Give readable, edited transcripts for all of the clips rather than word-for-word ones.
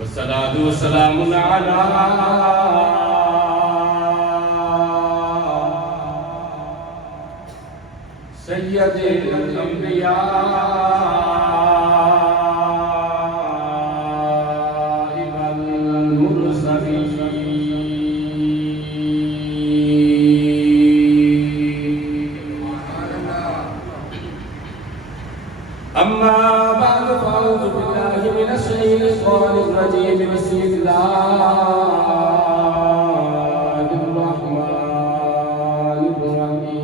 والصلاة والسلام على سيد الأنبياء والمرسلين. أما بعد فأعوذ بالله من الشيطان الرجيم. بسم الله الرحمن الرحيم.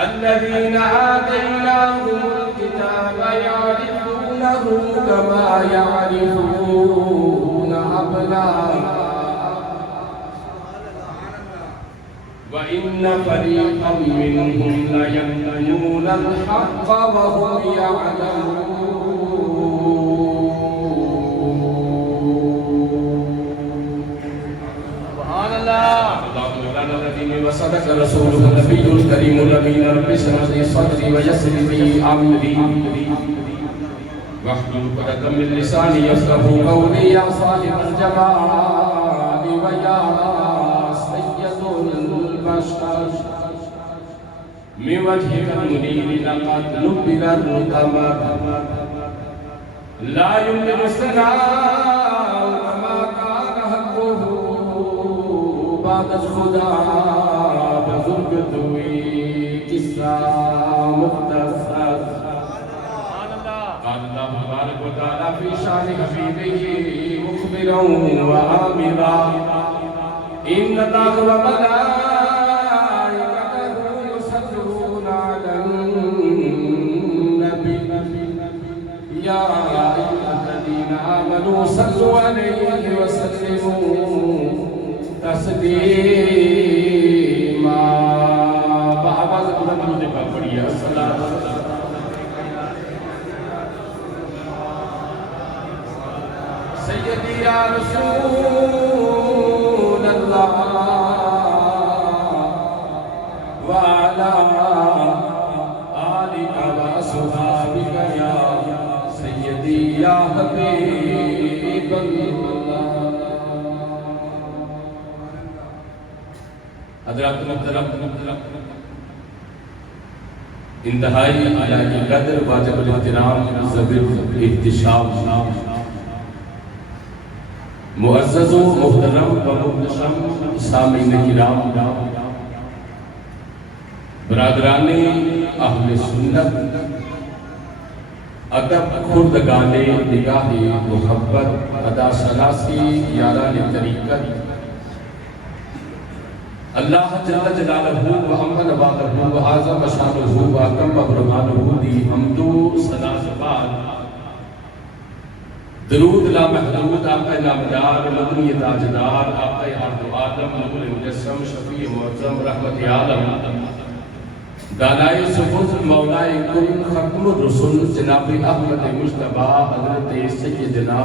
الذين آتيناهم الكتاب يعرفونه كما يعرفون أبناءهم وإن فريقا منهم ليكتمون الحق وهم يعلمون. سبحان الله. وصدق رسوله النبي الكريم الأمين. رب اشرح لي صدري ويسر لي أمري واحلل عقدة من لساني يفقهوا قولي. يا صاحب الجمال ويا من وجهك المنير لقد نبل القمر لا يمكن الثناء كما كان حقه بعد الخدا بذل الدوي قصة مختصر. قال الله تبارك وتعالى في شان حبيبه مخبرا وآمرا إن الله وملائكته يصلون على النبي يا أيها الذين آمنوا صلوا عليه وسلموا تسليما. بآواز بلند لکھا پڑھیے الصلاۃ سیدی یا رسول اللہ وعلى آلك وأصحابك يا سيدي يا حبيب الله. حضرات محترم انتہائی الہی قدر واجب الاحترام ذوی الاحتشام معزز و محترم و محتشم سامعین کرام برادران اہل سنت ادب خردگان نگاہ محبت ادا شناسی یاران طریقت اللہ جل جلالہ و امن وعدہ و اعظم شانہ و اکم برہانہ دی حمد و ثنا بعد درود لا محدود آقا نامدار مدنی تاجدار آقا ارض و آدم نور مجسم شفیع معظم رحمت عالم دانائے سبز مولائے کل ختم الرسل جناب احمد مجتبی حضرت سیدنا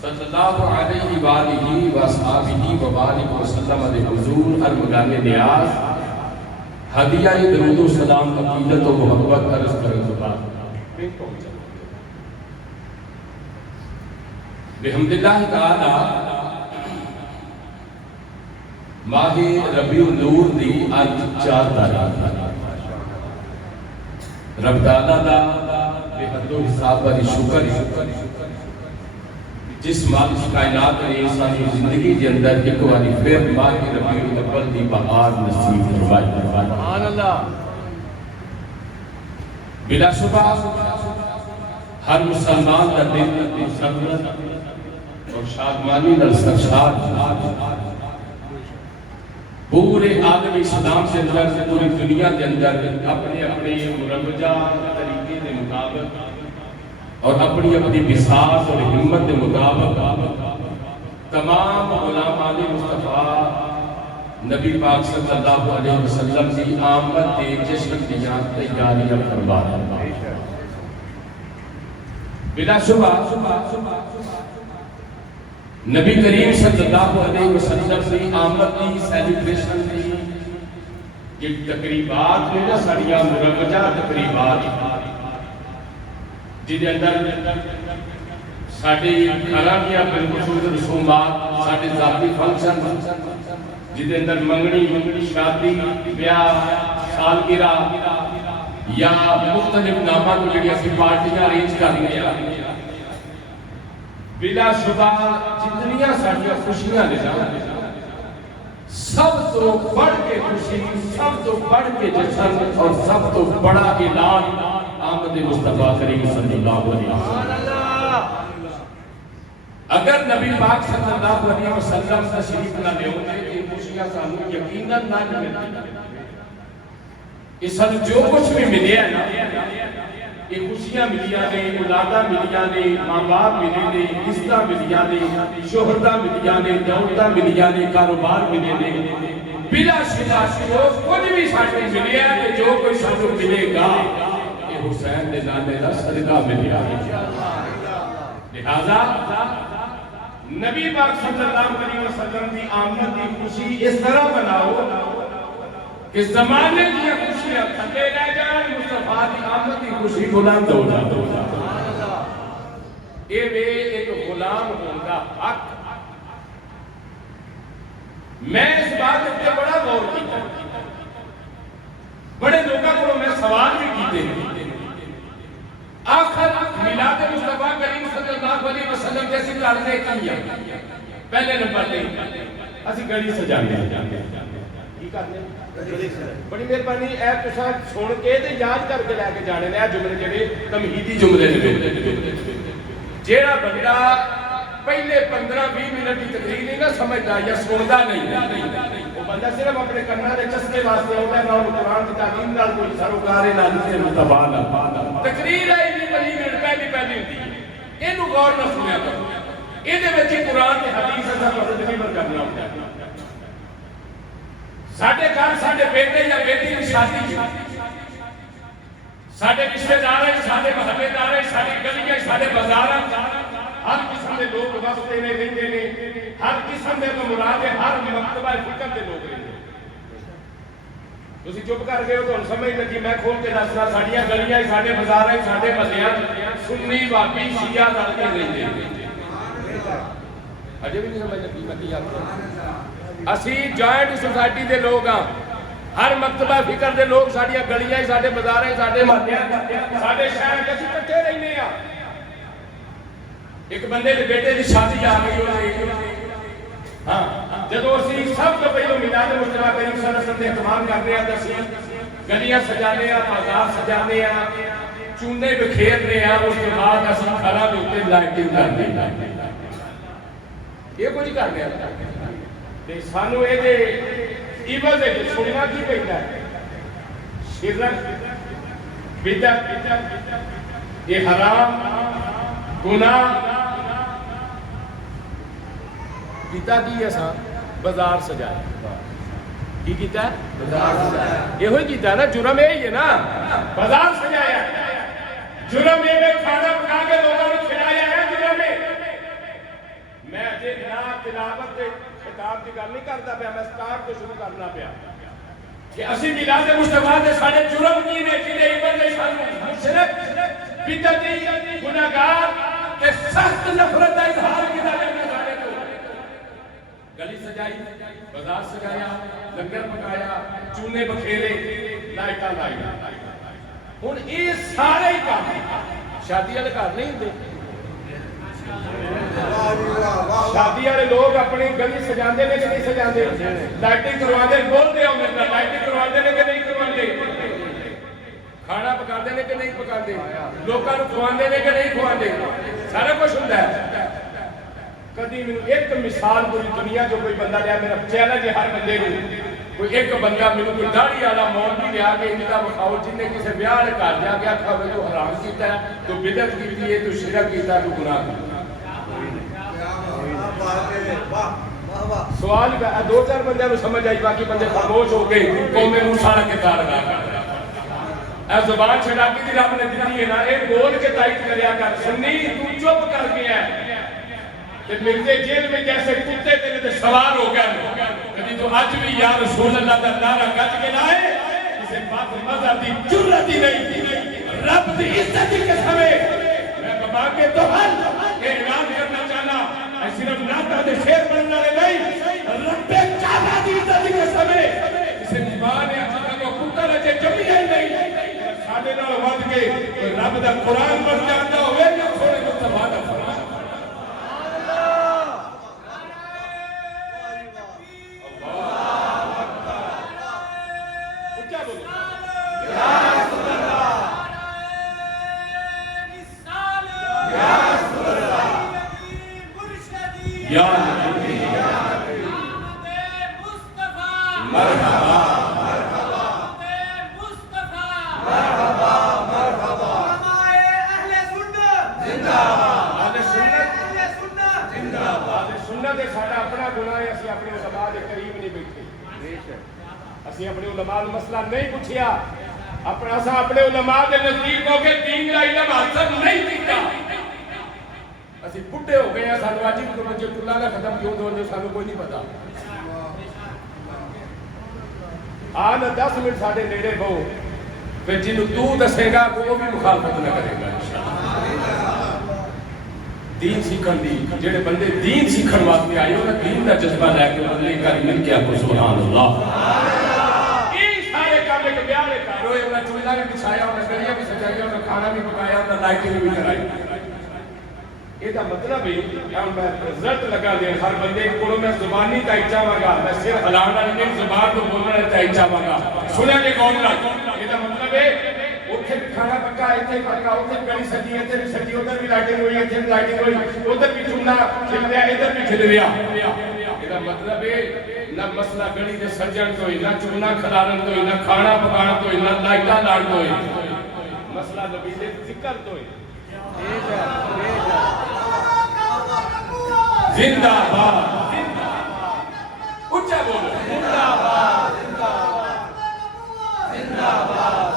صلی اللہ علیہ وآلہ وآصحابہ وبارک وسلم علیہ حضور ارمغان نیاز ہدیہ درود و سلام عقیدت و محبت عرض کریں زبان بحمد اللہ تعالی ماہ ربیع النور دی آج 4 تاریخ رب تعالیٰ دا بے حد و حساب والی شکر جس ماہ کائنات نے انسانی زندگی کے اندر ایک والی پھر ماہ ربیع الاول دی بہار نصیب فرمائی. سبحان اللہ. بلا شبہ ہر مسلمان کا دل مسرت اور شادمانی نال سرشار پورے عالم اسلام سے اندر پوری دنیا کے اندر اپنے اپنے مروجہ طریقے کے مطابق اور اپنی اپنی بساط اور ہمت کے مطابق تمام غلامان مصطفیٰ نبی پاک صلی اللہ علیہ وسلم کی آمد کے جشن دیاں تیاریاں فرما رہا ہے۔ بلا شبہ نبی کریم صلی اللہ علیہ وسلم کی آمد کی سیلیبریشن کی یہ تقریبات میں نا ساڑیاں مروجہ تقریبات جنہیں اندر ساڑھے عربیہ بالخصوص رسومات ساڑھے ذاتی فنکشن جنہیں اندر منگنی شادی بیاہ سالگرہ یا مختلف نامہ کو جڑی اسی پارٹیاں ارینج کرنے ہیں بلا شبہ جتنیاں ساڑھیاں خوشیاں لے جانا سب تو بڑھ کے خوشی سب تو بڑھ کے جشن اور سب تو بڑا اعلان آمد مصطفیٰ کریم صلی اللہ علیہ وسلم۔ اگر نبی پاک صلی اللہ علیہ وسلم تشریف نہ لے ہوتے یہ خوشیاں سانو یقیناً نہ ملتی۔ اس سن جو کچھ بھی ملے ہے نا یہ خوشیاں ملیاں نے اولاداں ملیاں نے ماں باپ ملے نے عزتاں ملیاں نے شہرتاں ملیاں نے دولتاں ملیاں نے کاروبار ملے نے بلا شبہ جو کچھ بھی ساڈے ملے ہے جو کوئی سانو ملے گا یہ حسین دے نانے دا صدقہ ملیا ہے۔ لہذا نبی پاک صلی اللہ علیہ وسلم کی آمد کی خوشی اس طرح بناؤ کہ زمانے کی خوشیاں تھکے رہ جائیں مصطفیٰ کی آمد کی خوشی بلند ہو جائے۔ یہ وے ایک غلام ہوگا حق۔ میں اس بات پہ بڑا غور کیا بڑے لوگوں کو میں سوال بھی کیتے ہیں آخر میلاد مصطفیٰ کریم صلی اللہ علیہ وسلم جیسی کرنے کی ہے پہلے نمبر لے اسی گھڑی سجانے کی کرنے بڑی مہربانی اے تساں سن کے تے یاد کر کے لے کے جانے نے جملے جڑے تمہیدی جملے نے جیڑا بندہ پہلے 15-20 منٹ کی تقریر نہیں نہ سمجھدا یا سندا نہیں وہ بندہ صرف اپنے کنا دے چسکے واسطے ہوتا ہے نہ قرآن کی تعلیم نال کوئی سروکار نہ سے متبادل تقریر ہے 20 منٹ پہلی ہوتی ہے اینو غور نہ سنیا کرو ایدے وچ قرآن تے حدیث دا تدبیر کرنا ہوتا ہے۔ ساڈے گھر ساڈے بیٹے یا بیٹی کی شادی ساڈے رشتے دار ہیں ساڈے محلے دار ہیں ساڈی گلیاں ساڈے بازار ہر قسم کے لوگ واسطے نے رہندے نے ہر قسم کے مراد ہے ہر مکتبہ فکر کے لوگ رہندے تسی چپ کر گئے ہو تو سمجھ لگی میں کھول کے دسنا ساڈیاں گلیاں ساڈے بازار ہیں ساڈے محلیاں سنی وابی شیعہ رل کے رہندے اجے بھی نہیں سمجھ لگی میں کی آپ اسی جوائنٹ سوسائٹی دے لوگ ہاں ہر مکتبہ فکر دے لوگ ساڈیاں گلیاں ساڈے بازار ہیں ساڈے محلیاں ساڈے شہر کے اکٹھے رہنے ہاں ایک بندے دے بیٹے دی شادی آ گئی ہاں جدو اسی سب تو پہلو میلاد مصطفیٰ کریم صلی اللہ علیہ وسلم اہتمام کر رہے ہیں تو اسی گلیاں سجانے ہیں بازار سجانے ہیں چونے بکھیر رہے ہیں اس کے بعد اسی گھراں دے اوپر لائٹنگ کرنے ہیں یہ کچھ کر رہے ہیں تے سانو اے دے عوض ہے سننا کی پیندا ہے شرک بدعت یہ حرام گناہ کیتا کی ایسا بازار سجایا کی کیتا ہے بازار سجایا یہ ہوئی کیتا ہے نا جرم یہی ہے نا بازار سجایا جرم یہ میں کھانا پکا کے لوگوں نے کھلایا ہے جرم میں اجے نہ تلاوت کے خطاب کی گل نہیں کرتا پیا میں سٹارٹ تو شروع کرنا پیا کہ اسی میلاد مصطفیٰ دے سارے جرم کی نے جڑے ایون دے سانو مشرک بدعتی گناہگار تے سخت نفرت کا اظہار کیتا جاتا سارے کو گلی سجائی بازار سجایا لنگر پکایا چونے بکھیرے لائٹاں لائی ہن یہ سارے کام شادی والے گھر نہیں ہوندے شادی والے لوگ اپنی گلی سجاندے نے کہ نہیں سجاندے لائٹنگ کرواندے بولدے ہو میرے نال لائٹنگ کرواندے نے کہ نہیں کرواندے کھانا پکاندے نے کہ نہیں پکاندے لوکاں نوں کھواندے نے کہ نہیں کھواندے سارا کچھ ہوندا ہے کدی مینوں ایک مثال پوری دنیا جو کوئی بندہ لیا میرا چیلنج ہے ہر بندے کو کوئی ایک بندہ میرے کوئی داڑھی والا مولوی لیا کے اندا بخاؤ جن نے کسی بیاہ نے گھر جا کے آخا تو حرام کیتا ہے تو بدعت کی ہے تو شرک کیتا ہے تو گناہ کیتا سوال دو چار بندے سمجھ آئی باقی بندے خاموش ہو گئے قوم موسیٰ کے کار لگا کر اے زبان چھڑا کی دی رب نے دیتی ہے نا اے بول کے تائید کریا کر سنی تو چپ کر گیا ہے کہ مرزے جیل میں جیسے کتے تیرے تے سوار ہو گئے کبھی تو آج بھی یا رسول اللہ کا نعرہ گج کے لائے اسے بات مزہ دی جرت ہی نہیں رب دی عزت ہی قسمے میں کبا کے تو حل کہ اعلان کرنا چاہنا اے صرف ناتا دے شیر بننا لے نہیں رب چاہنا دی عزت ہی قسمے اسے زبان ہے جنہا کو کتا رجے جمعی ہے نہیں سادے نال ود کے رب دا قرآن بن جاتا ہوئے یا تھوڑے مصطفیٰ دا فرمان یا مرحبا سنت ساڈا اپنا گناہ ہے اسی اپنے علماء دے قریب نہیں بیٹھے اسی اپنے علماء مسئلہ نہیں پوچھیا اپنا اسا اپنے علماء دے نزدیک ہو کے دین کا علم حاصل نہیں کیتا اسی بڈھے ہو گئے ہیں سانو اج بھی توجہ اللہ نے ختم کیوں دو جو سانو کوئی نہیں پتا آن 10 منٹ ساڈے نیڑے بہو پھر جنوں تو دسے گا وہ بھی مخالفت نہ کرے گا دین سیکھن دی جڑے بندے دین سیکھن واسطے آئے ہو دین دا جذبہ لے کے بندے کر مل کے آپ سبحان اللہ یہ سارے کام ایک بیان ہے روئے انہاں چولہا بھی بچھایا انہاں گڑیاں بھی سجایا انہاں کھانا بھی پکایا انہاں لائٹنگ بھی کرائی یہ دا مطلب ہے کہ میں رزلٹ لگا دیں ہر بندے کو میں زبانی تائچہ مانگا میں صرف ہلانا نہیں زبان کو بولنا تائچہ مانگا سنیں کہ کون لگ یہ دا مطلب ہے اتھے بھی کھانا پکا اتھے پکا اتھے بھی گڑی سجی اتھے بھی سجی ادھر بھی لائٹنگ ہوئی اتھے بھی لائٹنگ ہوئی ادھر بھی چمنا کھل رہا ادھر بھی کھل رہا یہ مطلب ہے نہ مسئلہ گڑی دے سجن تو ہی نہ چمنا کھلارن تو ہی نہ کھانا پکانا تو ہی نہ لائٹا لان تو ہی مسئلہ نبی دے ذکر تو ہی زندہ باد اچھا بولو زندہ باد زندہ باد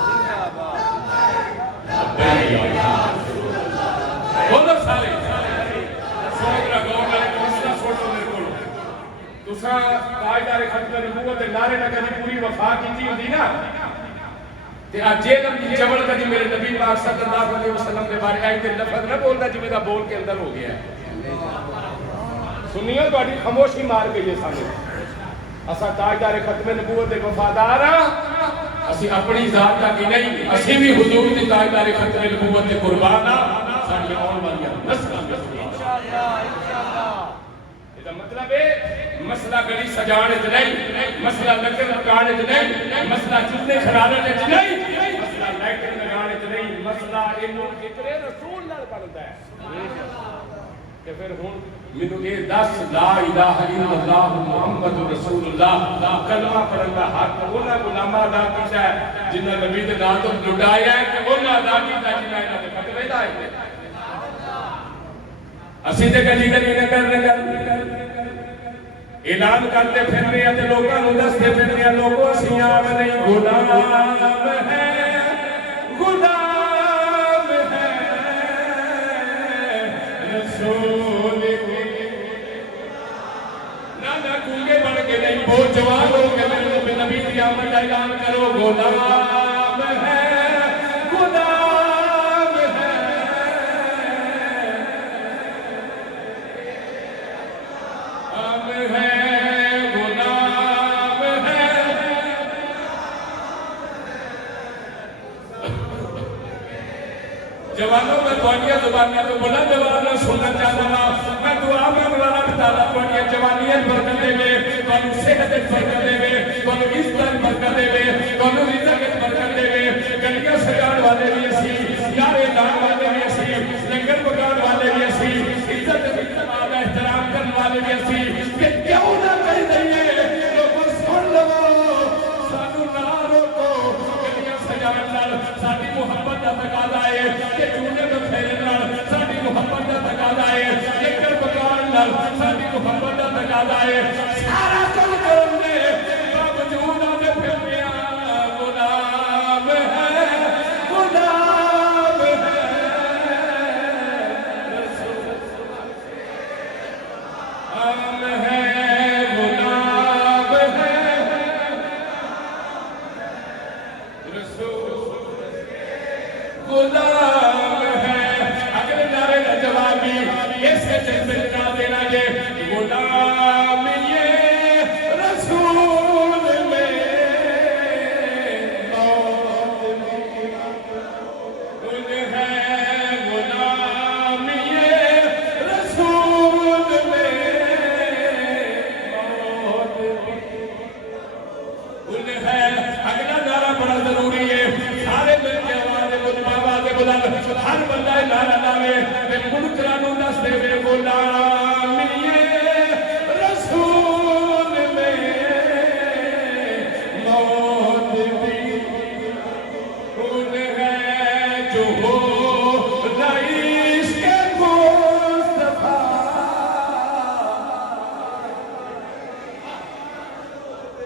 بولو سارے سوگرہ گورنر کو مسئلہ سوٹو میرے کولو تسا تاجدار ختم نبوت نعرے نگا دی پوری وفا کی ہوتی نا تے جیلم کی جبل کا دی میرے نبی پاک صلی اللہ علیہ وسلم نے بارے آئی تے لفظ نہ بولنا جو میرا بول کے اندر ہو گیا ہے سنیوں تو اڈی خاموشی مار گئی ہے سامنے اسا تاجدار ختم نبوت وفادار اسی اپنی ذات کا کی نہیں اسی بھی حضور دی تاجدار ختم نبوت کے قربان ساڈی آن والی نسل انشاءاللہ یہ مطلب ہے مسئلہ گڑی سجانے تے نہیں مسئلہ لکڑ پکانے تے نہیں مسئلہ چولہے کھلانے تے نہیں مسئلہ لائٹنگ لگانے تے نہیں مسئلہ اینو اتنے رسول نال بندا ہے کہ پھر ہن مینوں یہ دس لا الہ الا اللہ محمد رسول اللہ کلمہ پڑھن دا حق انہاں غلاماں دا کیتا ہے جنہاں نبی دے نام تو لٹایا ہے کہ انہاں دا کیتا جنہاں انہاں دے فتوی دا ہے اسی تے گلی گلی نہ کرنے اعلان کرتے پھر رہے ہیں لوگوں نوں دستے پھر رہے ہیں لوگوں اسی آب نہیں غلام ہے غلام ہے رسول نہ گونگے بن کے نہیں بہت جوان ہو کے میں نبی کی آمد اعلان کرو غلام ہے غلام ہے ہم ہے غلام ہے جوانوں میں تھوڑیاں زبانیاں تو بڑا جوانوں سننا چاہتا ہوں میں دعا میں والا بتالا تھوڑیاں جوانیاں برکت دے وے تھانوں صحت برکت دے وے تھانوں عزت برکت دے وے تھانوں رزق برکت دے وے گلیاں سجاؤਣ والے بھی اسی یارے لان والے بھی اسی لنگر پکاؤਣ والے بھی اسی عزت والا احترام کرنے والے بھی اسی کہ کیوں نہ کر دئیے لوگوں سن لو نال ساری محبت دا تقاضا ہے سارا کل کرن دے باوجود آدھے پھر گیا غلام ہے غلام ہے غلام ہے غلام ہے رسول غلام ہے اگلے نعرے کا جواب بھی اس کے جذبے کا دینا جے غلام یہ رسول میں موت ہے غلام یہ رسول میں موت ہے اگلا نعرہ بڑا ضروری ہے سارے مل کے آواز بلند ہر بندہ نعرہ لاوے تے منکرانو دس دے وے غلام یہ رسول میں موت بھی خون ہے جو ہو رئیس کے مصطفیٰ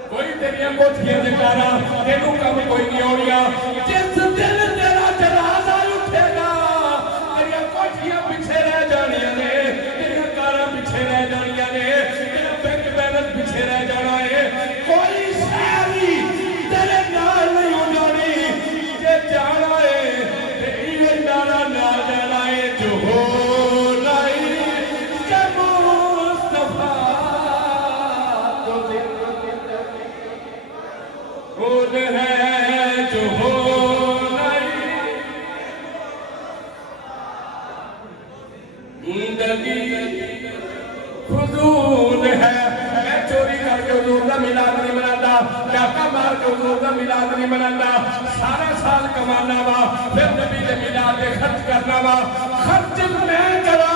کوئی تیریاں کوٹھیاں دکھارا تینوں کم کوئی نہیں ہوڑیا جس دل تیرا جنازہ اٹھے گا تیریاں کوٹھیاں پیچھے رہ جانیاں نے تیریاں کاراں پیچھے رہ جانیاں نے تیرا بینک بیلنس پیچھے رہ جانا ہے کوئی شہری تیرے نال نہیں ہو جانی جے جانا ہے تے ایویں نعرہ نہ جانا ہے جو ہو رئیس کے مصطفیٰ تو خود ہے جو ہو زندگی فضول ہے میں چوری کر کے حضور دا میلاد نہیں مناتا ڈاکہ مار کے حضور دا میلاد نہیں مناتا سارا سال کمانا وا پھر نبی دے میلاد دے خرچ کرنا وا خرچ میں کرا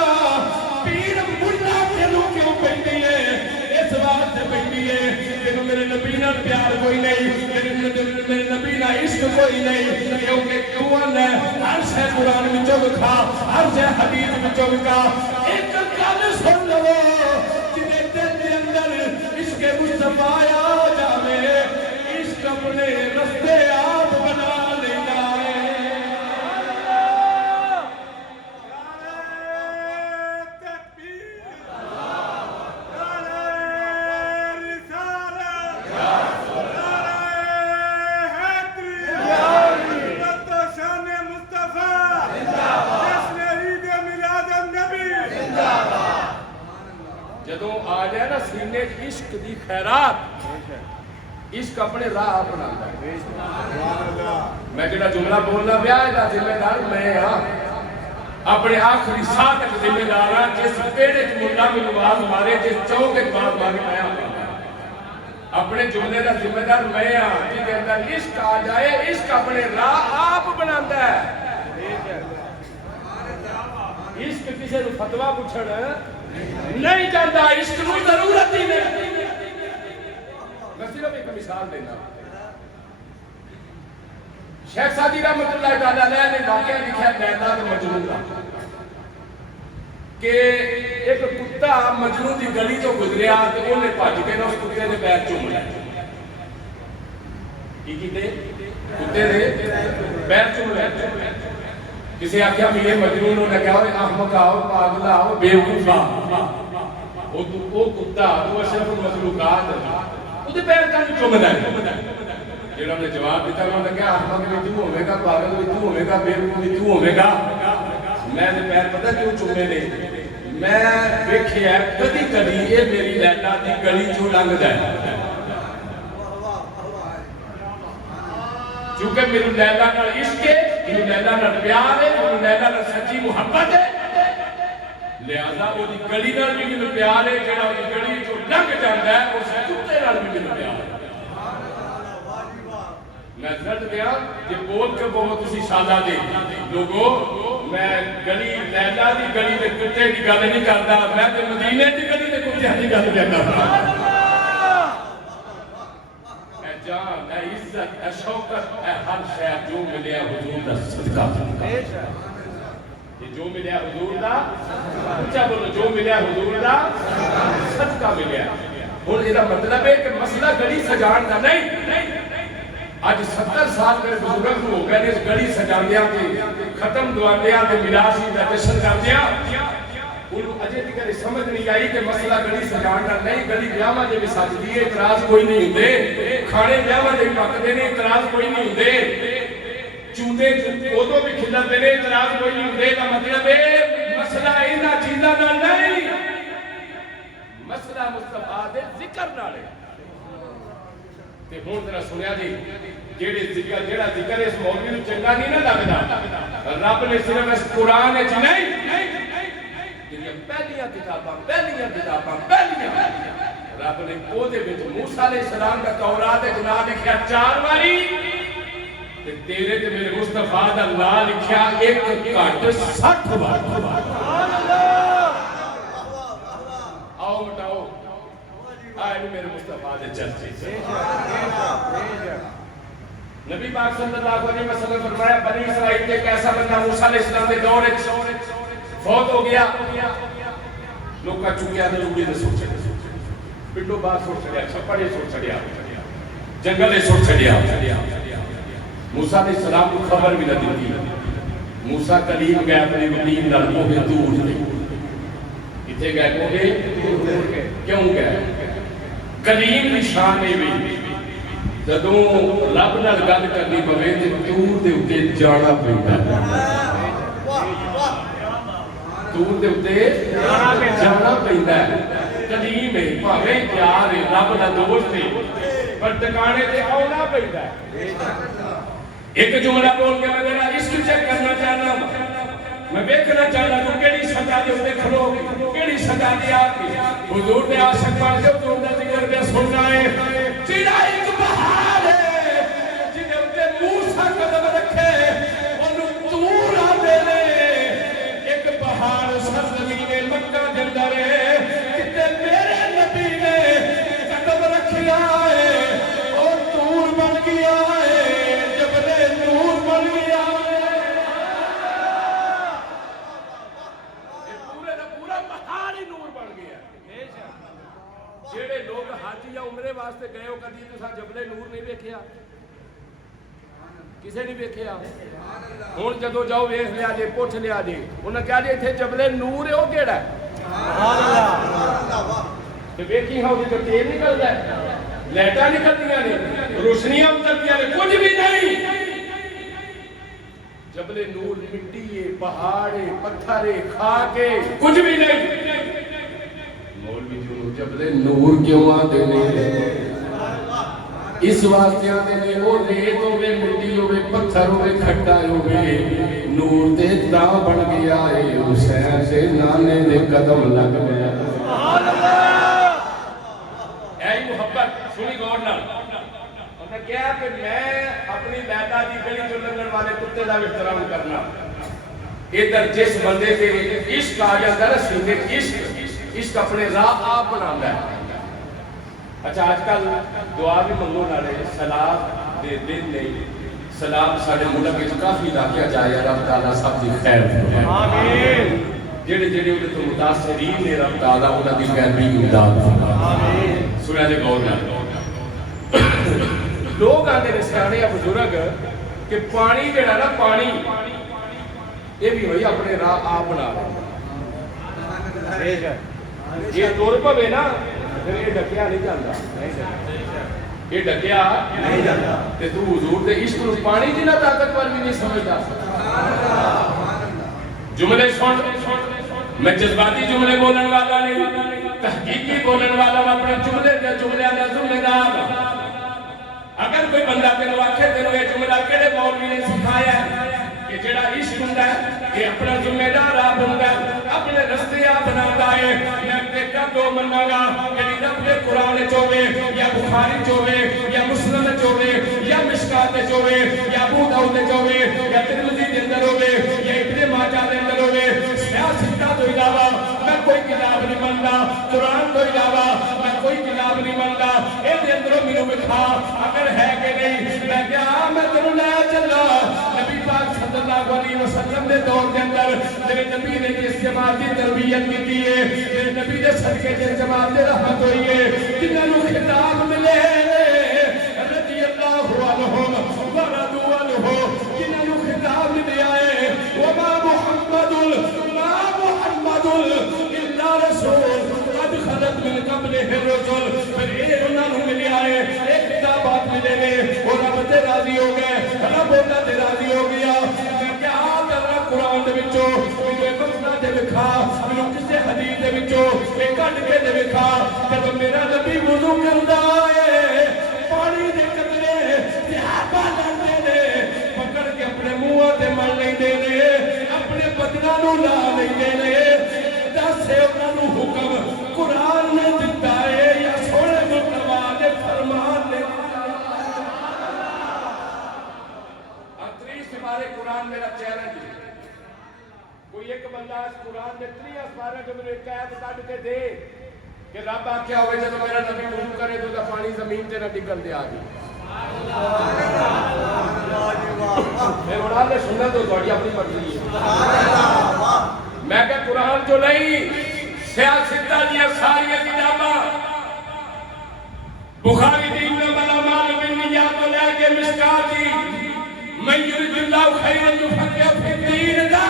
پیر ملا تینوں کیوں پہنی ہے اس واسطے پہنی ہے تینوں میرے نبی نال پیار کوئی نہیں میرے نبی نال عشق کوئی نہیں کیونکہ کیوں ہے ہر شے قرآن وچوں وکھا ہر شے حدیث وچوں وکھا ایک گل سن لو جدے دل دے اندر عشق مصطفیٰ آ جاوے عشق اپنے رستے آپ بنا لینا ہے جدوں آ جائے نا سینے عشق دی خیرات عشق اپنے راہ اپنا میں جڑا جملہ بولنا پیا ہے ذمہ دار میں ہاں اپنے آخری ساہ تک ذمہ دار ہاں جس پیڑے چ ملا میں نواز مارے جس چوک ایک بات ماری میں اپنے جملے کا ذمہ دار میں ہاں جس کے اندر عشق آ جائے عشق اپنے راہ آپ بناتا ہے عشق کسی کو فتویٰ پوچھنا نہیں جانتا عشق کو ضرورت ہی نہیں میں صرف ایک مثال دینا شیخ سعدی رحمت اللہ تعالیٰ علیہ نے واقعہ لکھا لیلا اور مجنون کا کہ ایک کتا مجنون دی گلی تو گزریا تو انہیں پاج کے نا اس کتے نے پیر چوم لیا کی دے کتے نے پیر چوم لیا کسی آکھیا بھی یہ مجنون نے کہا احمق آؤ پاگل آؤ بیوقوف آؤ وہ کتا وہ اشرف المخلوقات وہ دے پیر کا چوم لیا جنہوں نے جواب دیتا انہوں نے کہا احمق بھی تو ہوئے گا پاگل بھی تو ہوئے گا بیوقوف بھی تو ہوئے گا میں نے پیر پتہ کیوں چومے نے میں ویکھیا کدی کدی یہ میری لیلا دی گلی چوں لنگ جائے چونکہ میری لیلا نال عشق ہے میری لیلا نال پیار ہے میری لیلا نال سچی محبت ہے لہذا وہ دی گلی نال بھی میرے پیار ہے جڑا وہ گلی چوں لنگ جاندا ہے اس کتے نال بھی میرے پیار ہے میں درد گیا کہ بول کے بہت اسی شادہ دے لوگوں میں گلی لیلا دی گلی دے کتے کی گل نہیں کرتا میں تے مدینے دی گلی دے کتے کی گل کرتا اے جان اے عزت اے شوکت اے ہر شے جو ملیا حضور دا صدقہ یہ جو ملیا حضور دا اچھا بولو جو ملیا حضور دا صدقہ ملیا ہوں یہ مطلب ہے کہ مسئلہ گڑی سجان کا نہیں اج 70 سال میرے بزرگ ہو گئے اس گڑی سجاندیا کے ختم دواندیا کے میراثی کا جشن کردیا انہوں اجے تک سمجھ نہیں آئی کہ مسئلہ گڑی سجان کا نہیں گڑی بیاواں دے وچ سجدی ہے اعتراض کوئی نہیں ہوندے کھانے بیاواں دے پکدے نے اعتراض کوئی نہیں ہوندے چوندے اودوں بھی کھلدے نے اعتراض کوئی نہیں ہوندے دا مطلب ہے مسئلہ انہاں چیزاں نال نہیں مسئلہ مصطفیٰ دے ذکر نال ہے تے ہن ذرا سنیا جی جیڑا ذکر اس مولوی نوں چنگا نہیں نہ لگدا رب نے صرف اس قرآن وچ نہیں پہلیاں کتاباں رب نے او دے وچ موسیٰ علیہ السلام کا تورات جناب لکھیا 4 واری تے تیرے تے میرے مصطفیٰ دا نام لکھیا ایک گھٹ 60 بار سبحان اللہ آؤ مٹاؤ آئے میرے مصطفیٰ دے چرچے نبی پاک صلی اللہ علیہ وسلم فرمایا بنی اسرائیل کے کیسا بندہ موسیٰ علیہ السلام دے دور فوت ہو گیا لوگ کا چکیا دے لوگی دے سوچ چڑیا پنڈو باہر سوچ چڑیا چھپڑے سوچ چڑیا جنگلے سوچ چڑیا موسیٰ علیہ السلام کو خبر بھی نہ دی موسیٰ کلیم گئے اپنی مدین لڑکوں کے دور سے اتھے گئے کوگے کیوں گئے کلیم نشان میں بھی جدوں رب نال گل کرنی پوے تے دور دے اوتے جانا پیندا دور دے اوتے جانا پیندا کلیم ہے بھاویں پیار ہے رب دا دوست ہے پر ٹکانے تے آنا پیندا ایک جملہ بول کے میں میرا عشق چیک کرنا چاہنا میں دیکھنا چاہنا تو کیڑی سزا دے اوتے کھلو گے کیڑی سزا دی آ کے حضور نے عاشق بن کے حضور دا ذکر پہ سننا ہے جیڑا ایک بہار ہے جدے اوتے موسیٰ قدم رکھے اونوں طور آندے نے ایک بہار سرزمین مکہ دے اندر ہے جتے میرے نبی نے قدم رکھیا ہے اور طور بن گیا ہے جبل نور بن گیا ہے جیڑے لوگ حج یا عمرے واسطے گئے ہو کدی تساں جبل نور نہیں ویکھیا کسے نہیں ویکھیا ہن جدوں جاؤ ویکھ لیا جے پوچھ لیا جے انہاں کہا جے ایتھے جبل نور ہے او کیڑا ہے سبحان اللہ تے ویکھی ہاں اوتے تیل نکلدا ہے لائٹاں نکلدیاں نے روشنیاں اتردیاں نے کچھ بھی نہیں جبل نور مٹی ہے پہاڑ ہے پتھر ہے خاک ہے کچھ بھی نہیں مولوی جو جبل نور کیوں آتے نے اس واسطے آتے نے وہ ریت ہوئے مٹی ہوئے پتھر ہوئے کھٹا ہوئے نور دے تا بڑھ گیا ہے حسین سے نانے دے قدم لگ گیا اے محبت سنی گور نال انہوں نے کہا کہ میں اپنی بیٹا دی گلی جو لگن والے کتے دا احترام کرنا ادھر جس بندے سے عشق آ جاتا ہے سینے عشق اپنے راہ آپ بناتا ہے اچھا آج کل دعا بھی منگو نہ رہے سلام دے دن نہیں سلام ساڑھے ملک کے کافی علاقہ جائے رب تعالیٰ سب دی خیر فرمائے آمین جڑے جڑے انہیں تو متاثرین نے رب تعالیٰ انہیں دی خیر بھی امداد فرمائے سنیا دے گور نہ لوگ آتے ہیں سیانے یا بزرگ کہ پانی جڑا نا پانی یہ بھی ہوئی اپنے راہ آپ بنا رہے ہیں یہ دور پہ نا پھر یہ ڈکیا نہیں جاندہ یہ ڈکیا نہیں جاندہ تے تو حضور دے عشق نو پانی جنہ طاقت پر بھی نہیں سمجھدا جملے سن میں جذباتی جملے بولن والا نہیں تحقیقی بولن والا اپنے جملے دے جملے دا ذمہ دار اگر کوئی بندہ تینوں آکھے تینوں یہ جملہ کیڑے مولوی نے سکھایا ہے کہ جڑا عشق ہوندا ہے کہ اپنا ذمہ دار آپ ہوندا ہے اپنے رستے آپ بناتا ہے میں دیکھا دو مننا گا کہ رب دے قرآن چوے یا بخاری چوے یا مسلم چوے یا مشکات چوے یا ابو داؤد چوے یا ترمذی دے اندر ہوے یا ابن ماجہ دے اندر ہوے سیاستہ تو علاوہ میں کوئی کتاب نہیں مندا قرآن تو علاوہ میں کوئی کتاب نہیں مندا اے دے اندروں مینوں بٹھا اگر ہے کہ نہیں میں کیا میں تینوں لے چلا نبی پاک صلی اللہ اللہ علیہ وسلم دے دور کے اندر میرے نبی نے جس جماعت کی تربیت کی ہے میرے نبی نے صدقے جس جماعت کی رحمت ہوئی ہے جنہوں خطاب ملے رضی اللہ عنہم ورضوا عنہ جنہوں خطاب ملے آئے وما محمد الا رسول قد خلت من قبلہ الرسل پھر یہ انہوں ملے آئے ایک کتابات ملے گئے اور رب تے راضی ہو گئے رب انہوں تے راضی ہو گیا میں کیا کر رہا قرآن دے بچوں مجھے مسئلہ دے بکھا مجھے کسے حدیث دے بچوں ایک کٹ کے دے بکھا جب میرا نبی وضو کردہ ہے پانی دے قطرے صحابہ لڑنے دے پکڑ کے اپنے منہ تے مل نہیں دے رہے اپنے بدنہ نو لا نہیں دے رہے دس سے انہوں حکم قرآن نے دیتا ہے یا سوڑے مطلبہ نے فرمان نے اتری سمارے قرآن میرا چیلنج ہے کوئی ایک بندہ اس قرآن میں اتنی اسمارے جو میرے قید کٹ کے دے کہ رب آکھیا ہوئے جب میرا نبی وضو کرے تو دا پانی زمین تے نہ نکل دے آگی میں بڑھا لے سننا تو دوڑی اپنی مرضی ہے میں کہ قرآن جو نہیں سیاستہ دیا ساری کتاباں بخاری دین میں بلا مال بن نیات و لے کے مشکاتی من یرد اللہ خیرن یفقہ فی الدین دا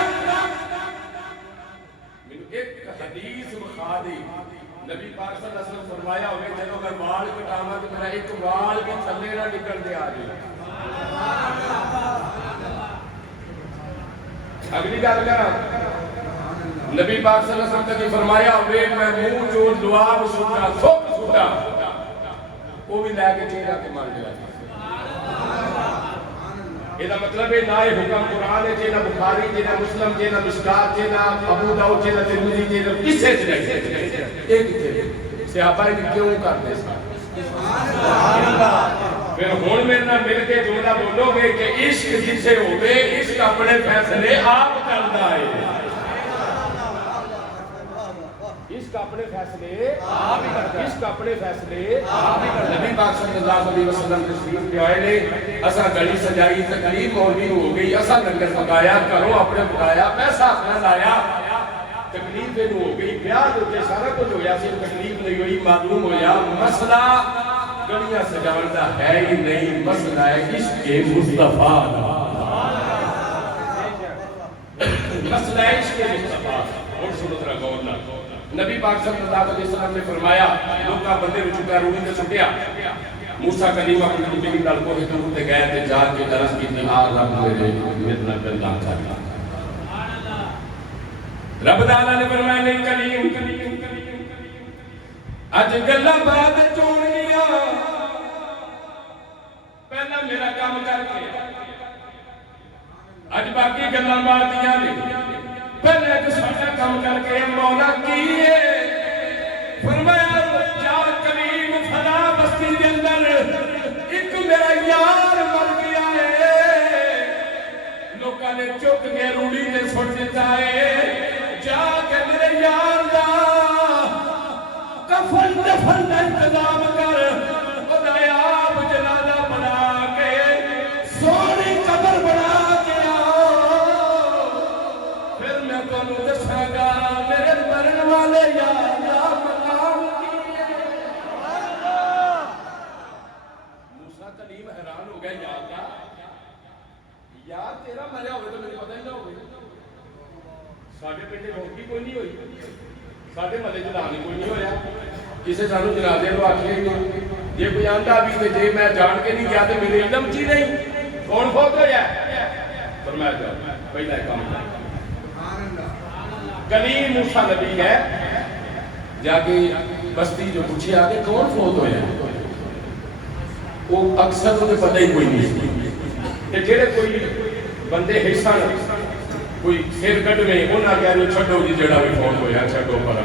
من ایک حدیث بخا دی نبی پاک صلی اللہ علیہ وسلم فرمایا ہوئے جنہوں میں بال کٹاما تو میرا ایک بال بھی تھلے نہ نکل دے آجے اگلی گال کرا نبی پاک صلی اللہ علیہ وسلم نے فرمایا ہوئے میں منہ جو لعاب سوٹا سوک سوٹا وہ بھی لے کے چیرہ کے مان دیا یہ مطلب ہے نہ حکم قرآن ہے جینا بخاری جینا مسلم جینا مشکات جینا ابو داؤد جینا ترمذی جینا کسے سے نہیں ایک تھے صحابہ نے کیوں کرتے پھر ہون میرے نہ مل کے جملہ بولو گے کہ عشق جسے ہوئے عشق اپنے فیصلے آپ کرتا ہے عشق اپنے فیصلے آپ ہی کرتا ہے عشق اپنے فیصلے آپ ہی کرتا ہے نبی پاک صلی اللہ علیہ وسلم تشریف لے آئے نے اسا گلی سجائی تکلیف مولوی ہو گئی اسا لنگر پکایا کرو اپنے پکایا پیسہ اپنا لایا تکلیف ہو گئی پیار ہوتے سارا کچھ ہویا صرف تکلیف نہیں ہوئی معلوم ہویا مسئلہ گلیاں سجاوندہ ہے ہی نہیں مسئلہ ہے عشق مصطفیٰ مسئلہ ہے عشق مصطفیٰ اور سنت رہا گورنا نبی پاک صلی اللہ علیہ وسلم نے فرمایا لوگ کا بندے میں چکا روڑی نے سٹیا موسیٰ کلیم اپنی نبی کی لڑکوں کے طور تے گئے تھے جا کے درس کی تھی رب میرے میرنا کرنا چاہتا رب دانا نے فرمایا نہیں کلیم اج گلہ بات چون گیا پہلا میرا کام کر کے اج باقی گلہ بات دیا نہیں پہلے ایک ساڑھا کام کر کے مولا کیے فرمایا جا کریم فلا بستی کے اندر ایک میرا یار مر گیا ہے لوکاں نے چک کے روڑی نے سٹ دیتا ہے جا کے میرے یار دا کفن دفن دا انتظام کر خدا آپ جنازہ بنا کے سونی قبر بنا کے آؤ پھر میں تو دساں گا میرے مرن والے یار دا مقام کیے موسیٰ کلیم حیران ہو گیا یار تیرا مریا ہوئے تو مجھے پتہ ہی نہ ہوئے ساڑھے پینٹے بھوکی کوئی نہیں ہوئی ساڑھے ملے جلانے کوئی نہیں ہویا کسے سانو جنازے لو آکھے نہیں یہ کوئی آندہ بھی تھے جے میں جان کے نہیں گیا تھے میرے علم چی نہیں کون فوت ہو یا فرمایا جاؤ پہلا کام کلیم موسیٰ نبی ہے جا کے بستی جو پوچھے آگے کون فوت ہو یا وہ اکثر انہیں پتہ ہی کوئی نہیں کہ جیڑے کوئی بندے حصہ نہ کوئی سیر کٹ میں انہاں کہا جو چھڑو جی جڑا بھی فون ہویا چھڑو پرا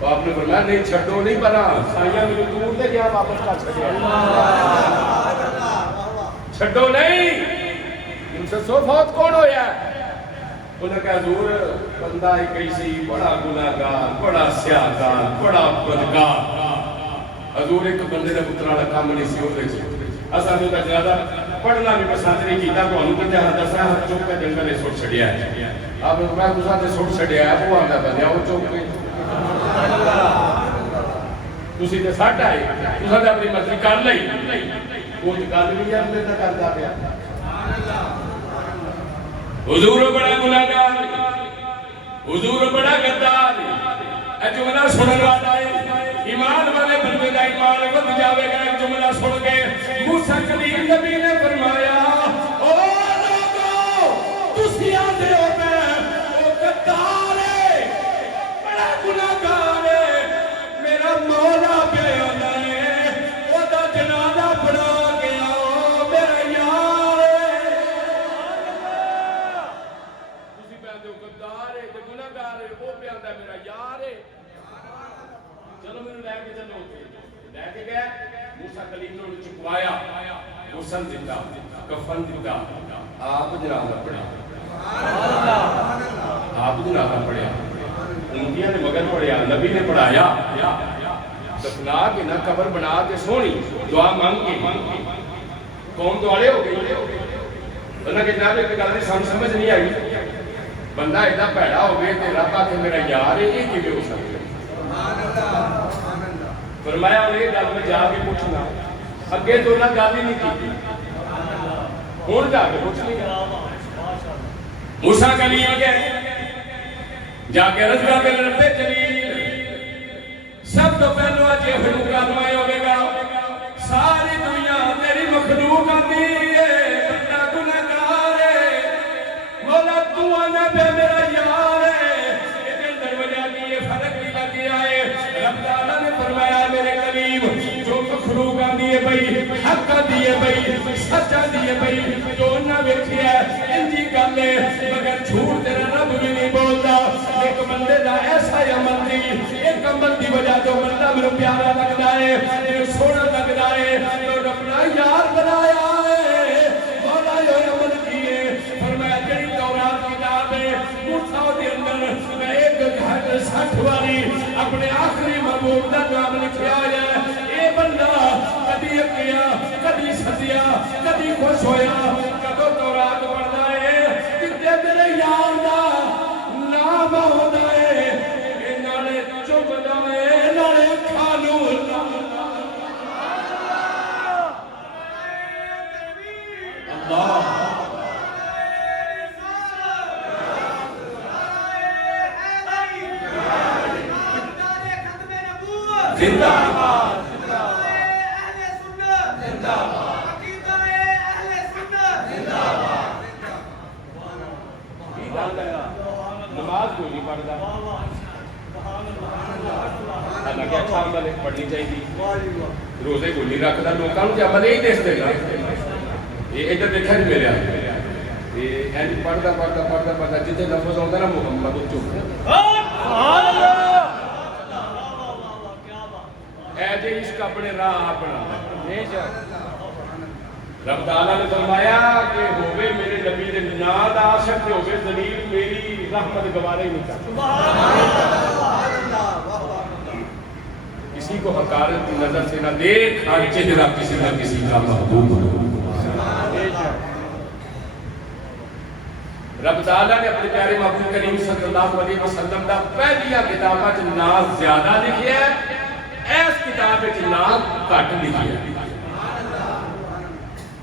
تو آپ نے فرمایا نہیں چھڑو نہیں پرا سائیاں میں دور دے گیا واپس کا چھڑیا چھڑو نہیں ان سے سو فوت کون ہویا انہاں کہا حضور بندہ ایک ایسی بڑا گناہگار بڑا سیاہگار بڑا بدکار حضور ایک بندے نے پترا کام نہیں سی ہوتے اساں تو زیادہ پڑھنا بھی پسند نہیں کیتا تو انہوں نے جہاں دسا ہر چوک پہ جنگل نے سوٹ چھڑیا ہے اب میں دوسرا نے سوٹ چھڑیا ہے وہ آتا بندیا وہ چوک پہ تسی تے سٹ آئے تسا تے اپنی مرضی کر لئی وہ گل بھی یار میں کردا پیا حضور بڑا گناہگار حضور بڑا غدار اے جملہ سنن والا ہے ایمان والے بندے دا ایمان ود جاوے گا ایک جملہ سن کے موسیٰ کلیم نبی نے فرمایا او لوگو تسی آدھے ہو میں او غدار ہے بڑا گناہگار ہے میرا مولا پہ آنا ہے او دا جنازہ پڑھا گیا میرا یار ہے تسی پہ آدھے ہو غدار ہے گناہگار ہے وہ پہ آدھا میرا یار ہے چلو میں نے لے کے چلو لے کے گئے موسیٰ کلیم نے انہیں چکوایا غسل دیتا کفن دیتا آپ جنازہ پڑھا آپ جنازہ پڑھا انبیاء نے مگر پڑھیا نبی نے پڑھایا دفنا کے نہ قبر بنا کے سونی دعا مانگ کے قوم دوالے ہو گئی بندہ کہ جناب ایک گل سمجھ نہیں آئی بندہ ایڈا پیڑا ہو گئے کہ رب آ کے میرا یار ہے یہ کیویں ہو سکتا فرمایا انہیں یہ گل میں جا کے پوچھنا اگے تو نہ گل ہی نہیں کی ہوں جا کے پوچھ لیا موسیٰ کلیم گئے جا کے رضا بن رب جلیل سب تو پہلو اج یہ مقدمہ ہوے گا ساری دنیا تیری مخلوق آتی ہے بندہ گناہگار ہے مولا تو آنا پہ میرا یار ہے یہ اندر وجہ کی یہ فرق بھی لگ گیا ہے رب تعالیٰ نے فرمایا میرے قریب جو مخلوق آتی ہے بھئی حق آتی ہے بھئی سچ آتی ہے بھئی جو نہ بیٹھی ہے انجی گل ہے مگر جھوٹ تیرا رب بھی نہیں بولتا ایک بندے دا ایسا عمل نہیں ایک عمل دی وجہ تو بندہ میرے پیارا لگتا ہے میرے سونا لگتا ہے تو اپنا یار بنایا ہے مولا یہ عمل کیے فرمایا جڑی تورات کتاب ہے موسیٰ دے اندر میں ایک گھٹ 60 والی اپنے آخری محبوب دا نام لکھیا ہے اے بندہ کدی اکیا کدی ستیا کدی خوش ہویا کدو تورات پڑھدا ہے جتے میرے یار دا نام ہوتا ہے نالے چمدا ہے نالے کھالو اللہ زندہ نماز کوئی نہیں پڑھتا حالانکہ اچھا عمل پڑھنی چاہیے روزے کوئی نہیں رکھتا لوگوں کو عمل یہی دس دے گا یہ ادھر دیکھا نہیں میرے یہ پڑھتا پڑھتا پڑھتا پڑھتا جتنے لفظ ہوتا نا محمد چپ ایجے عشق اپنے راہ اپنا رب تعالیٰ نے فرمایا کہ ہوئے میرے نبی نے ناد عاشق ہوئے ذلیل میری رحمت گوارے ہی نہیں کرتا کسی کو حقارت کی نظر سے نہ دیکھ ہر چہرہ کسی نہ کسی کا محبوب ہو رب تعالیٰ نے اپنے پیارے محبوب کریم صلی اللہ علیہ وسلم دا پہلیا کتابہ ناز زیادہ لکھی ہے ایس کتاب ناز کٹ لکھی ہے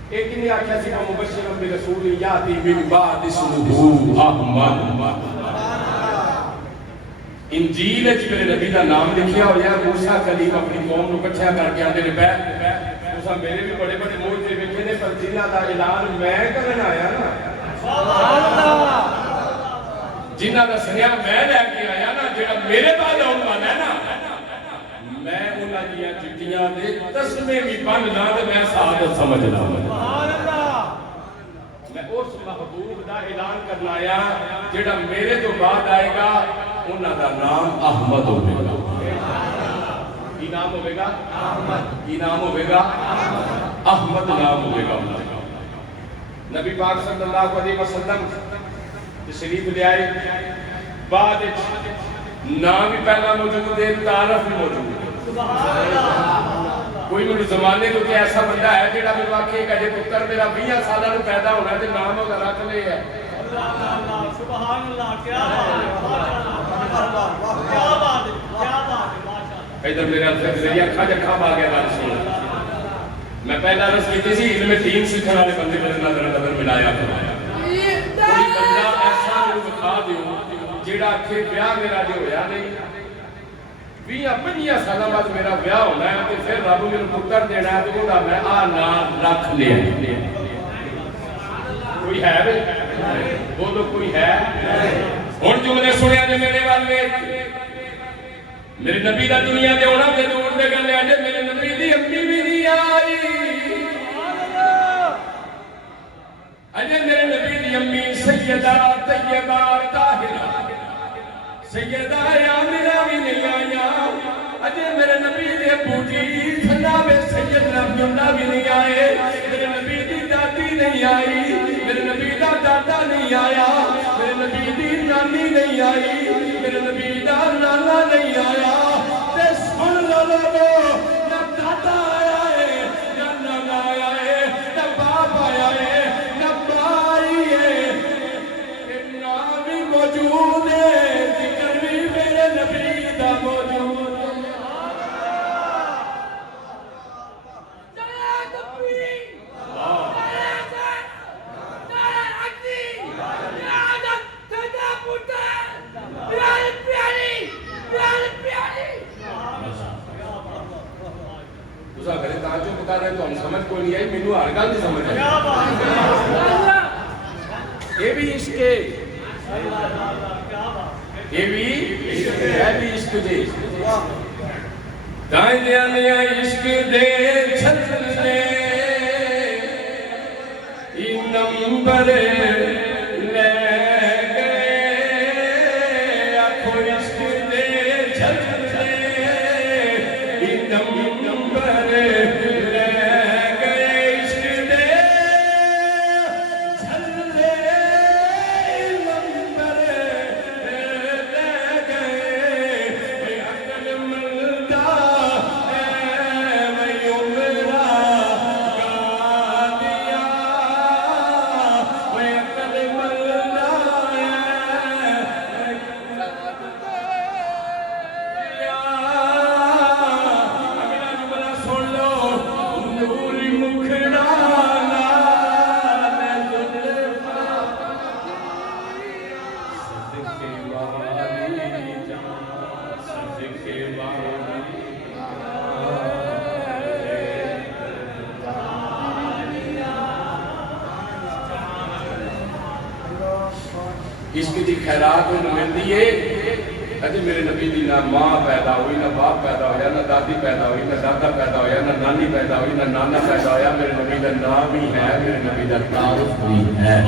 ایک ہی نہیں آکھا سی مبشرم برسول یاتی من بعد اسمہ احمد انجیل اچھ میرے نبی دا نام لکھیا ہو یا موسیٰ کلیم اپنی قوم نو کچھا کر کے آنے لے موسیٰ میرے بھی بڑے بڑے موجے بیٹھے نے پر جنہ دا اعلان میں کرنا آیا نا جنہ دا سنیا میں لے کے آیا نا جنہ میرے بعد آن والا ہے نا میں انہاں دیا چٹیاں دے تسمے بھی بننا دے میں سعادت سمجھنا میں اس محبوب دا اعلان کرنا آیا جڑا میرے تو بعد آئے گا انہاں دا نام احمد ہوئے گا کی نام ہوئے گا کی نام ہوئے گا احمد نام ہوئے گا نبی پاک صلی اللہ علیہ وسلم شریف لے آئے بعد نام بھی پہلا موجود ہے تعارف بھی موجود ہے کوئی میرے زمانے تو کہ ایسا بندہ ہے جڑا میرے آکھے کہ جے پتر میرا 20 سالہ نو پیدا ہونا تے نام او رکھ لے ہے سبحان اللہ کیا بات ہے ادھر میرا اکھا جکھا پا گیا بات سن میں پہلا عرض کی تھی علم دین سیکھنے والے بندے میرے نظر ملایا کوئی بندہ ایسا میرے بتا دیو جڑا کہ بیاہ میرا جو ہویا نہیں 20-25 سالہ بعد میرا بیاہ ہونا ہے تو پھر رب میرے پتر دینا ہے تو وہ میں نام رکھ لیا کوئی ہے بولو کوئی ہے ہن جملے سنیا جے میرے والے میرے نبی دا دنیا دے ہونا تے دور دے گلے اجے میرے نبی دی امی بھی نہیں آئی اجے میرے نبی دی امی سیدہ طیبہ طاہرہ سیدہ آمنہ بھی نہیں آیا اجے میرے نبی دے ابو جی جناب سید عبداللہ بھی نہیں آئے میرے نبی دی دادی نہیں آئی میرے نبی دا دادا نہیں آیا میرے نبی دی نانی نہیں آئی میرے نبی دا نانا نہیں آیا تے سن لو لوگو نہ دادا آیا ہے نہ نانا آیا ہے نہ باپ آیا ہے نہ بائی ہے کہ نام بھی موجود ہے ذکر بھی میرے نبی دا موجود ہے تو ہم سمجھ کو نہیں آئی مینو ہر گل نہیں سمجھ آئی یہ بھی عشق ہے یہ بھی عشق دے دائیں نیا عشق دے چھلنے نمبر لے گئے آنکھوں عشق دے چھلنے نمبر عشق دی خیرات انہوں ملتی ہے اجے میرے نبی دی نہ ماں پیدا ہوئی نہ باپ پیدا ہویا نہ دادی پیدا ہوئی نہ دادا پیدا ہویا نہ نانی پیدا ہوئی نہ نانا پیدا ہویا میرے نبی دا نام بھی ہے میرے نبی دا تعارف بھی ہے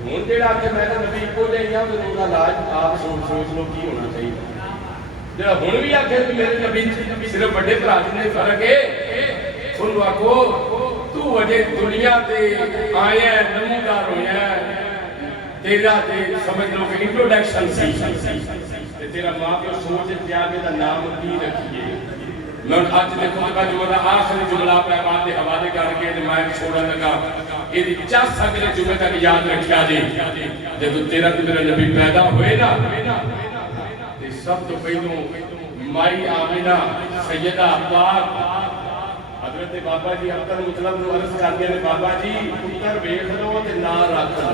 ہوں جڑا کہ میں نبی کو دے گیا میرے دا لاج آپ سوچ لو کی ہونا چاہیے جڑا ہن بھی آکھے میرے نبی صرف بڑے بھرا جی نہیں فرق ہے سن لو آکھو تو وجہ دنیا تے آیا نمودار ہویا تیرا تے سمجھ لو کہ انٹروڈکشن سی تیرا ماں پہ سوچ تیاگے دا نام کی رکھیے میں آج دیکھو کا جملہ آخری جملہ پیغام دے حوالے کر کے میں چھوڑا لگا یہ چس اگلے جملے تک یاد رکھیا جی جب تیرا تے میرا نبی پیدا ہوئے نا تے سب تو پہلو مائی آمنہ سیدہ پاک حضرت بابا جی اکتر مطلب جو عرض کر دیا نے بابا جی پتر بیخ لو تے نہ رکھ لو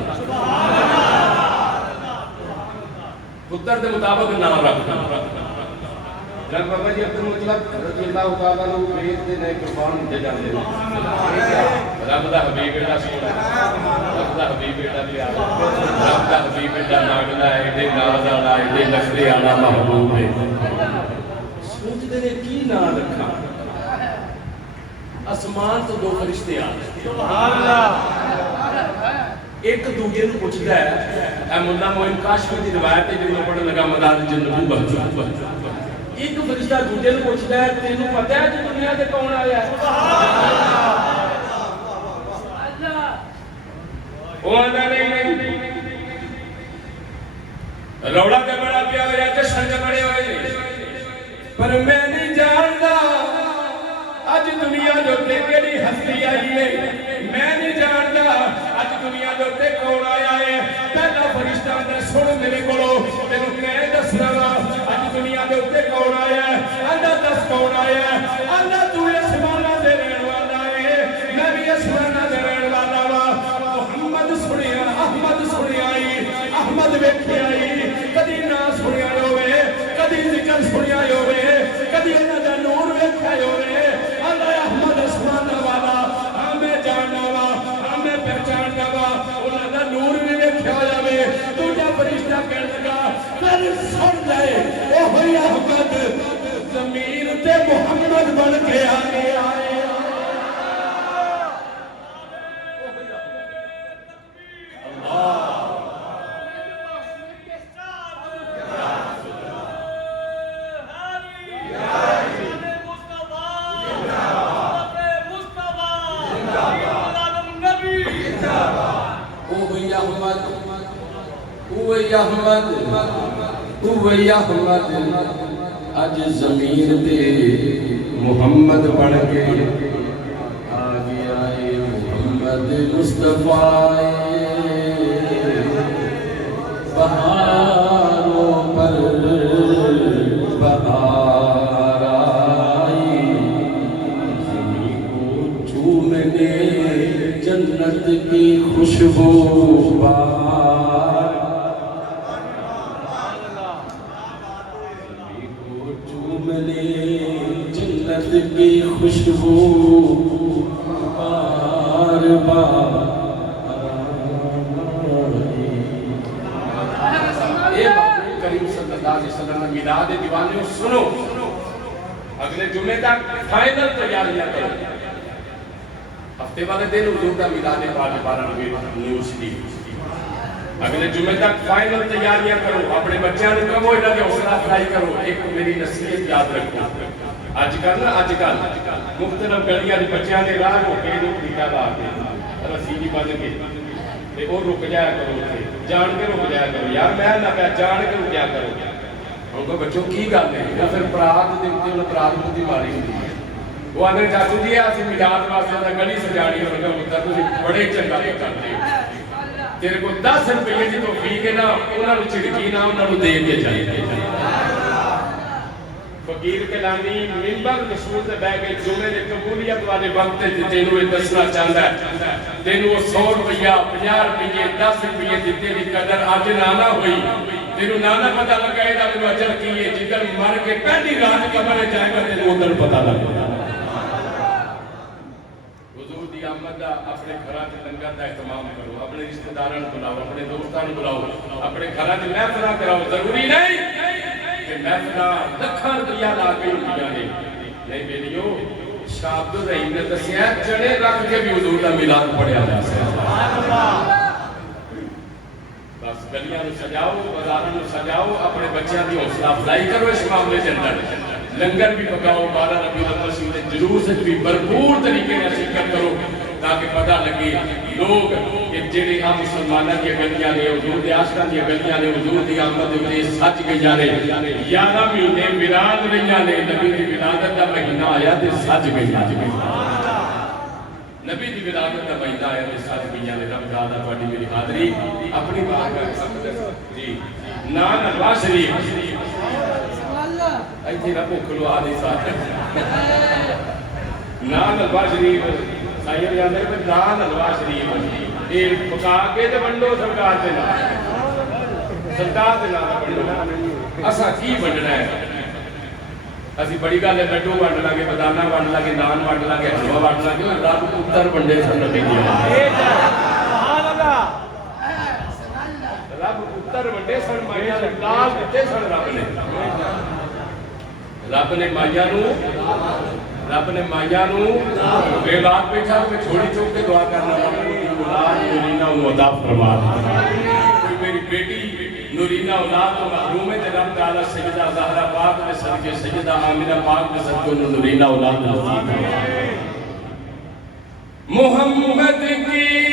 پتر دے مطابق نہ رکھ لو جب بابا جی اکتر مطلب رضی اللہ تعالیٰ لوگ بیخ دے نئے قربان دے جاندے رب دا حبیب بیٹا سونا رب دا حبیب بیٹا بھی آنا رب دا حبیب بیٹا ناگنا ہے دے ناز آنا ہے دے نخری آنا محبوب ہے سوچ دے نے کی نہ رکھا آسمان تو دو فرشتے آ گئے سبحان اللہ ایک دوجے نو پوچھدا ہے اے مولا موئن کاشفی دی روایت ہے جو پڑھن لگا مدارج النبوت ایک فرشتہ دوجے نو پوچھدا ہے تینوں پتہ ہے کہ دنیا تے کون آیا ہے سبحان اللہ او آندا نہیں روڑا تے بڑا پیا ہوا جشن تے بڑے ہوئے پر میں نہیں جانتا اج دنیا جو تے کیڑی ہستی آئی ہے میں نہیں جانتا اج دنیا جو تے کون آیا ہے پہلا فرشتہ نے سن میرے کولو تینوں میں دسنا وا اج دنیا جو تے کون آیا ہے اللہ دس کون آیا ہے اللہ تو اسماناں دے رہن والا ہے میں بھی اسماناں دے رہن والا وا محمد سنیا احمد سنیا احمد ویکھیا کدی نہ سنیا ہوے کدی ذکر سنیا ہوے کدی انہاں دا نور ویکھیا ہوے اللہ احمد اسماناں والا ہمیں جاننا وا ہمیں پہچاننا وا انہاں دا نور بھی ویکھیا ہوے دوجا فرشتہ کہن لگا کل سن لے او ہوئی احمد زمین تے محمد بن کے آئے احمد اج زمین تے محمد بن کے آ گیا ہے محمد مصطفیٰ بہاروں پر بہار آئی زمین کو چومنے جنت کی خوشبو جنت کی خوشبو بار بار کریم صلی اللہ علیہ وسلم میلاد دیوانے سنو اگلے جمعے تک فائنل تیاریاں کرو ہفتے والے دن حضور کا میلاد پاک 12 نیوز دی اگلے جمعے تک فائنل تیاریاں کرو اپنے بچیاں نے کہو انہاں دی حوصلہ افزائی کرو ایک میری نصیحت یاد رکھو اج کل مختلف گلیاں دے بچیاں دے راہ ہو کے روک نکا لا کے رسی دی بن کے تے او رک جایا کرو تے جان کے رک جایا کرو یار میں نہ کہ جان کے رک جایا کرو ان کو بچوں کی گل ہے یا پھر پرات دے تے انہاں پرات دی ماری ہوندی ہے وہ آندے چاچو جی اسی میلاد واسطے گلی سجاڑی اور پتر تسی بڑے چنگا کرتے ہو تیرے کو 10 روپے کی توفیق ہے نا انہاں نوں چھڑکی نہ انہاں نوں دے کے چاہیے فقیر کلانی منبر رسول تے بیٹھ کے جمعے دے قبولیت والے وقت تے تینوں یہ دسنا چاہندا ہے تینوں 100 روپیہ 50 روپے 10 روپے دتے دی قدر اج نہ ہوئی تینوں نہ پتہ لگا اے دا مینوں اجر کی ہے جدھر مر کے پہلی رات قبر جائے گا تینوں ادھر پتہ لگے گا آمد اپنے گھراں تے لنگر دا اہتمام کرو اپنے رشتہ داراں نوں بلاؤ اپنے دوستاں نوں بلاؤ اپنے گھراں تے محفلاں کراؤ ضروری نہیں کہ محفلاں لکھاں روپیہ لا کے ہوندیاں نے نہیں بیلیو شاہ عبد الرحیم نے دسیا چڑے رکھ کے بھی حضور دا میلاد پڑھیا جا سکدا سبحان اللہ بس گلیاں نوں سجاؤ بازاراں نوں سجاؤ اپنے بچیاں دی حوصلہ افزائی کرو اس معاملے دے اندر لنگر بھی پکاؤ 12 ربیع الاول دے جلوس وچ بھی بھرپور طریقے نال شرکت کرو تاکہ پتہ لگے لوگ کہ جڑے ہم مسلماناں دی گلیاں نے حضور دے عاشقاں دی گلیاں نے حضور دی آمد تے سچ گئیاں نے 11 مہینے میلاد رہیاں نے نبی دی ولادت دا مہینہ آیا تے سچ گئیاں نبی دی ولادت دا مہینہ آیا تے سچ گئیاں نے رب دا تہاڈی میری حاضری اپنی بارگاہ جی نان نواز شریف ایتھے نہ بھوکلو آ نہیں ساتھ نان نواز شریف سائیں جاندے کہ نان نواز شریف اے پکا کے تے ونڈو سرکار دے نام ونڈو اساں کی ونڈنا ہے اسی بڑی گل ہے لڈو ونڈ لاگے بدانا ونڈ لاگے نان ونڈ لاگے حلوا ونڈ لاگے رب پتر ونڈے سن نبی دی سبحان اللہ رب پتر ونڈے سن مایا لال دتے سن رب نے مایا نو بے بات بیٹھا میں چھوڑی چوک کے دعا کرنا اولاد نورینہ عطا فرما کوئی میری بیٹی نورینہ اولاد تو محروم ہے رب تعالی سیدہ زہرا پاک کے صدقے سیدہ آمنہ پاک کے صدقے نورینہ اولاد نصیب محمد کی